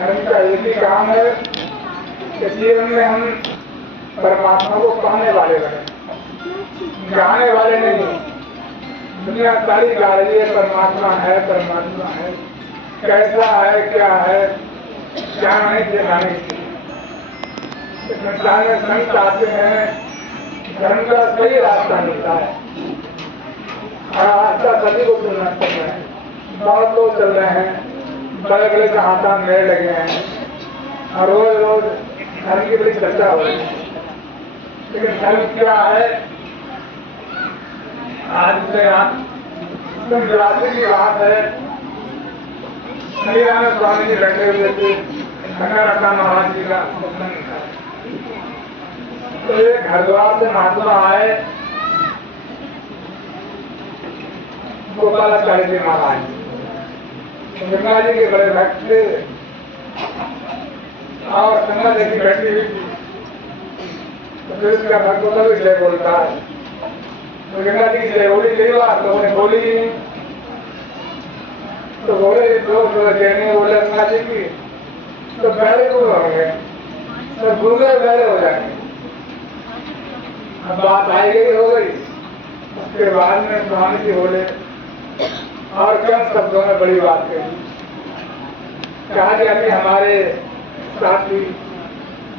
धर्म का एक ही काम है कि जीवन में हम परमात्मा को पाने वाले बने, गाने वाले नहीं। दुनिया सारी गा रही है परमात्मा है, परमात्मा है, कैसा है, क्या है, क्या नहीं दिखाने की। संसार में संत आते हैं, धर्म का सही रास्ता मिलता है और रास्ता सभी को चुनना पड़ता है। बहुत लोग चल रहे हैं, बड़े बड़े कहाता मेरे लगे हैं और रोज रोज धर्म की बड़ी चर्चा हो रही है, लेकिन धर्म क्या है? आज से रात्रि की बात है, श्रीराम स्वामी जी बैठे हुए थे, रखा महाराज जी का प्रसंग था। तो एक हरिद्वार से महात्मा आए, गोपालाचार्य जी महाराज, गंगा जी के बड़े भक्त थे और गंगा जी की बैठी हुई थी। तो फिर उसका भक्त होता भी जय बोलता है, तो गंगा जी की जय बोली कई बार, लोगों ने बोली ही नहीं। तो बोले लोग जय नहीं बोले गंगा जी की, तो बहरे को हो गए, तो गूंगे बहरे हो जाएंगे। अब बात आई गई हो गई। उसके बाद में स्वामी जी बोले और चंद शब्दों में बड़ी बात कही। कहा गया कि हमारे साथी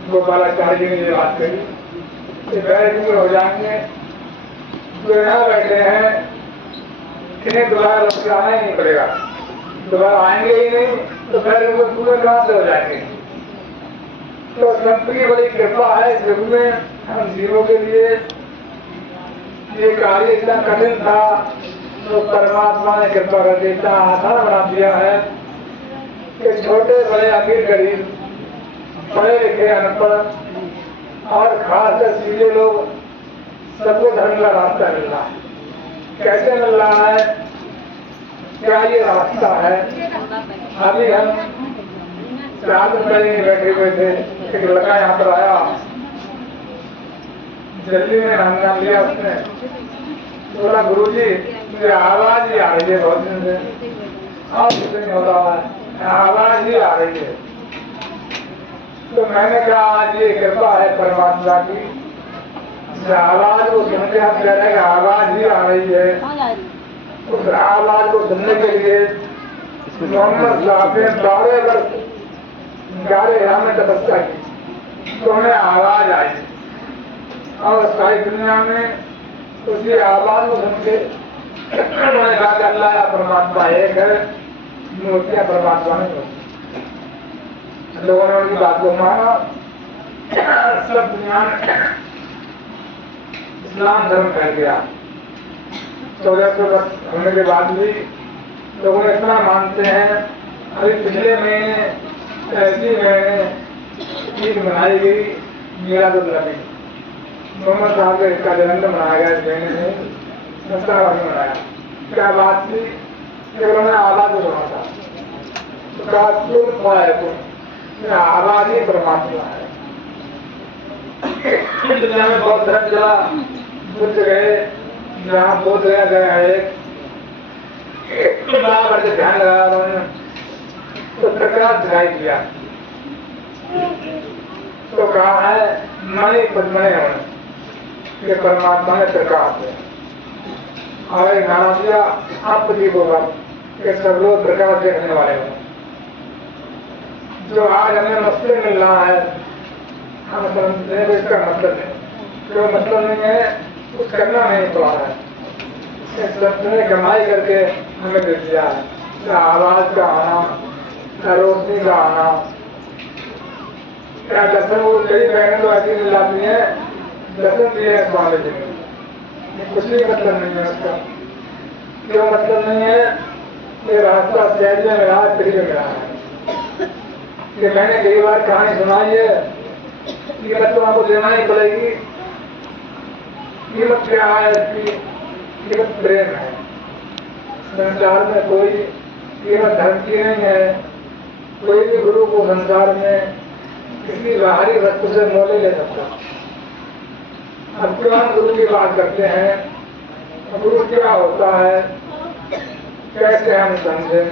गोपालाचार्य जी ने ये बात कही कि बहरे हो जाएंगे, जो यहाँ बैठे हैं इन्हें दोबारा लौट आना ही नहीं पड़ेगा, दोबारा आएंगे ही नहीं, तो बहरे पूरे कहाँ से हो जाएंगे। तो संत की बड़ी कृपा है इस युग में हम जीवों के लिए। ये कार्य इतना कठिन था तो परमात्मा ने कृपा कर देता आसान बना दिया है कि छोटे बड़े अमीर गरीब, पढ़े लिखे अनपढ़ और खासकर सीधे लोग, सबको धर्म का रास्ता मिल रहा है। कैसे मिल रहा है? क्या ये रास्ता है? अभी हम 4 दिन पहले बैठे हुए थे, एक लड़का यहाँ पर आया, जल्दी में नाम लिया उसने, बोला गुरुजी मुझे आवाज ही आ रही है बहुत दिन से और कुछ नहीं हो रहा है, आवाज ही आ रही है। तो मैंने कहा आज ये कृपा है परमात्मा की, आवाज को सुनते हम कह रहे हैं आवाज ही आ रही है। उस आवाज को सुनने के लिए मोहम्मद साहब ने 12 वर्ष गारे में तपस्या की, तो हमें आवाज आई और सारी दुनिया में उसी आवाज को सुन के उन्होंने कहा कि अल्लाह परमात्मा एक है, मूर्तियां परमात्मा नहीं होती। लोगों ने उनकी बात को माना, सब दुनिया में इस्लाम धर्म फैल गया। 1400 वर्ष होने के बाद भी लोगों ने इतना मानते हैं। अभी पिछले महीने ऐसी महीने ईद मनाई गई, मीलादुन्नबी, मोहम्मद साहब का जन्मदिन मनाया गया इस महीने में, संस्कार मनाया। क्या बात थी कि उन्होंने आवाज सुना था, तो कहा तुम पाए तुम, आवाज ही परमात्मा है। दुनिया में बहुत धर्म चला, बुद्ध गए, जहाँ बोध गया है, बराबर से ध्यान लगाया उन्होंने, तो प्रकाश दिखाई दिया। तो कहा है मणि पद्मय होने ये परमात्मा ने प्रकाश है। और एक नारा दिया आप जी को कि सब लोग प्रकाश देखने वाले हो। जो आज हमें मसले मिल रहा है हम समझते हैं इसका मतलब है, जो मतलब नहीं है कुछ करना नहीं पड़ा है। इस शब्द ने कमाई करके हमें दे दिया है, आवाज का आना, रोशनी का आना। क्या दर्शन वो कई बहनें तो ऐसी मिल जाती है, दर्शन दिए है स्वामी जी ने, कुछ भी मतलब नहीं है उसका। क्यों मतलब नहीं है? ये रास्ता सहज में मिला है, फ्री में मिला है। कि मैंने कई बार कहानी सुनाई है, कीमत तो आपको देना ही पड़ेगी। कीमत क्या है इसकी? कीमत प्रेम है। संसार में कोई कीमत धर्म की नहीं है। कोई भी गुरु को संसार में किसी बाहरी वस्तु से मोल ले सकता। अब क्यों हम गुरु की बात करते हैं? गुरु क्या होता है, कैसे हम समझें?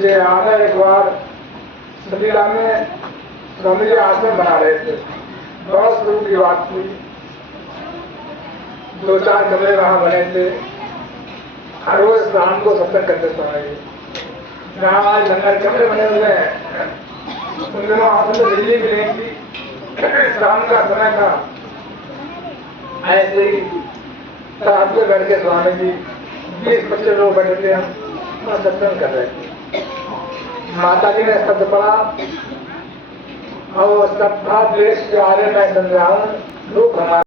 ये आधा एक बार सलीला में स्वामी जी आश्रम बना रहे थे। बहुत शुरू की बात थी, 2-4 कमरे वहां बने थे। हर रोज शाम को सत्संग करते स्वामी जी। जहाँ आज लंगर कमरे बने हुए हैं, उन दिनों आश्रम में बिजली भी नहीं थी। शाम का समय था, ऐसे ही साथ में बैठ के स्वामी जी 20-25 लोग बैठे थे, हम सत्संग कर रहे थे। माता जी ने शब्द पढ़ा और सब था देश के बारे में समझाऊं, दुख हमारा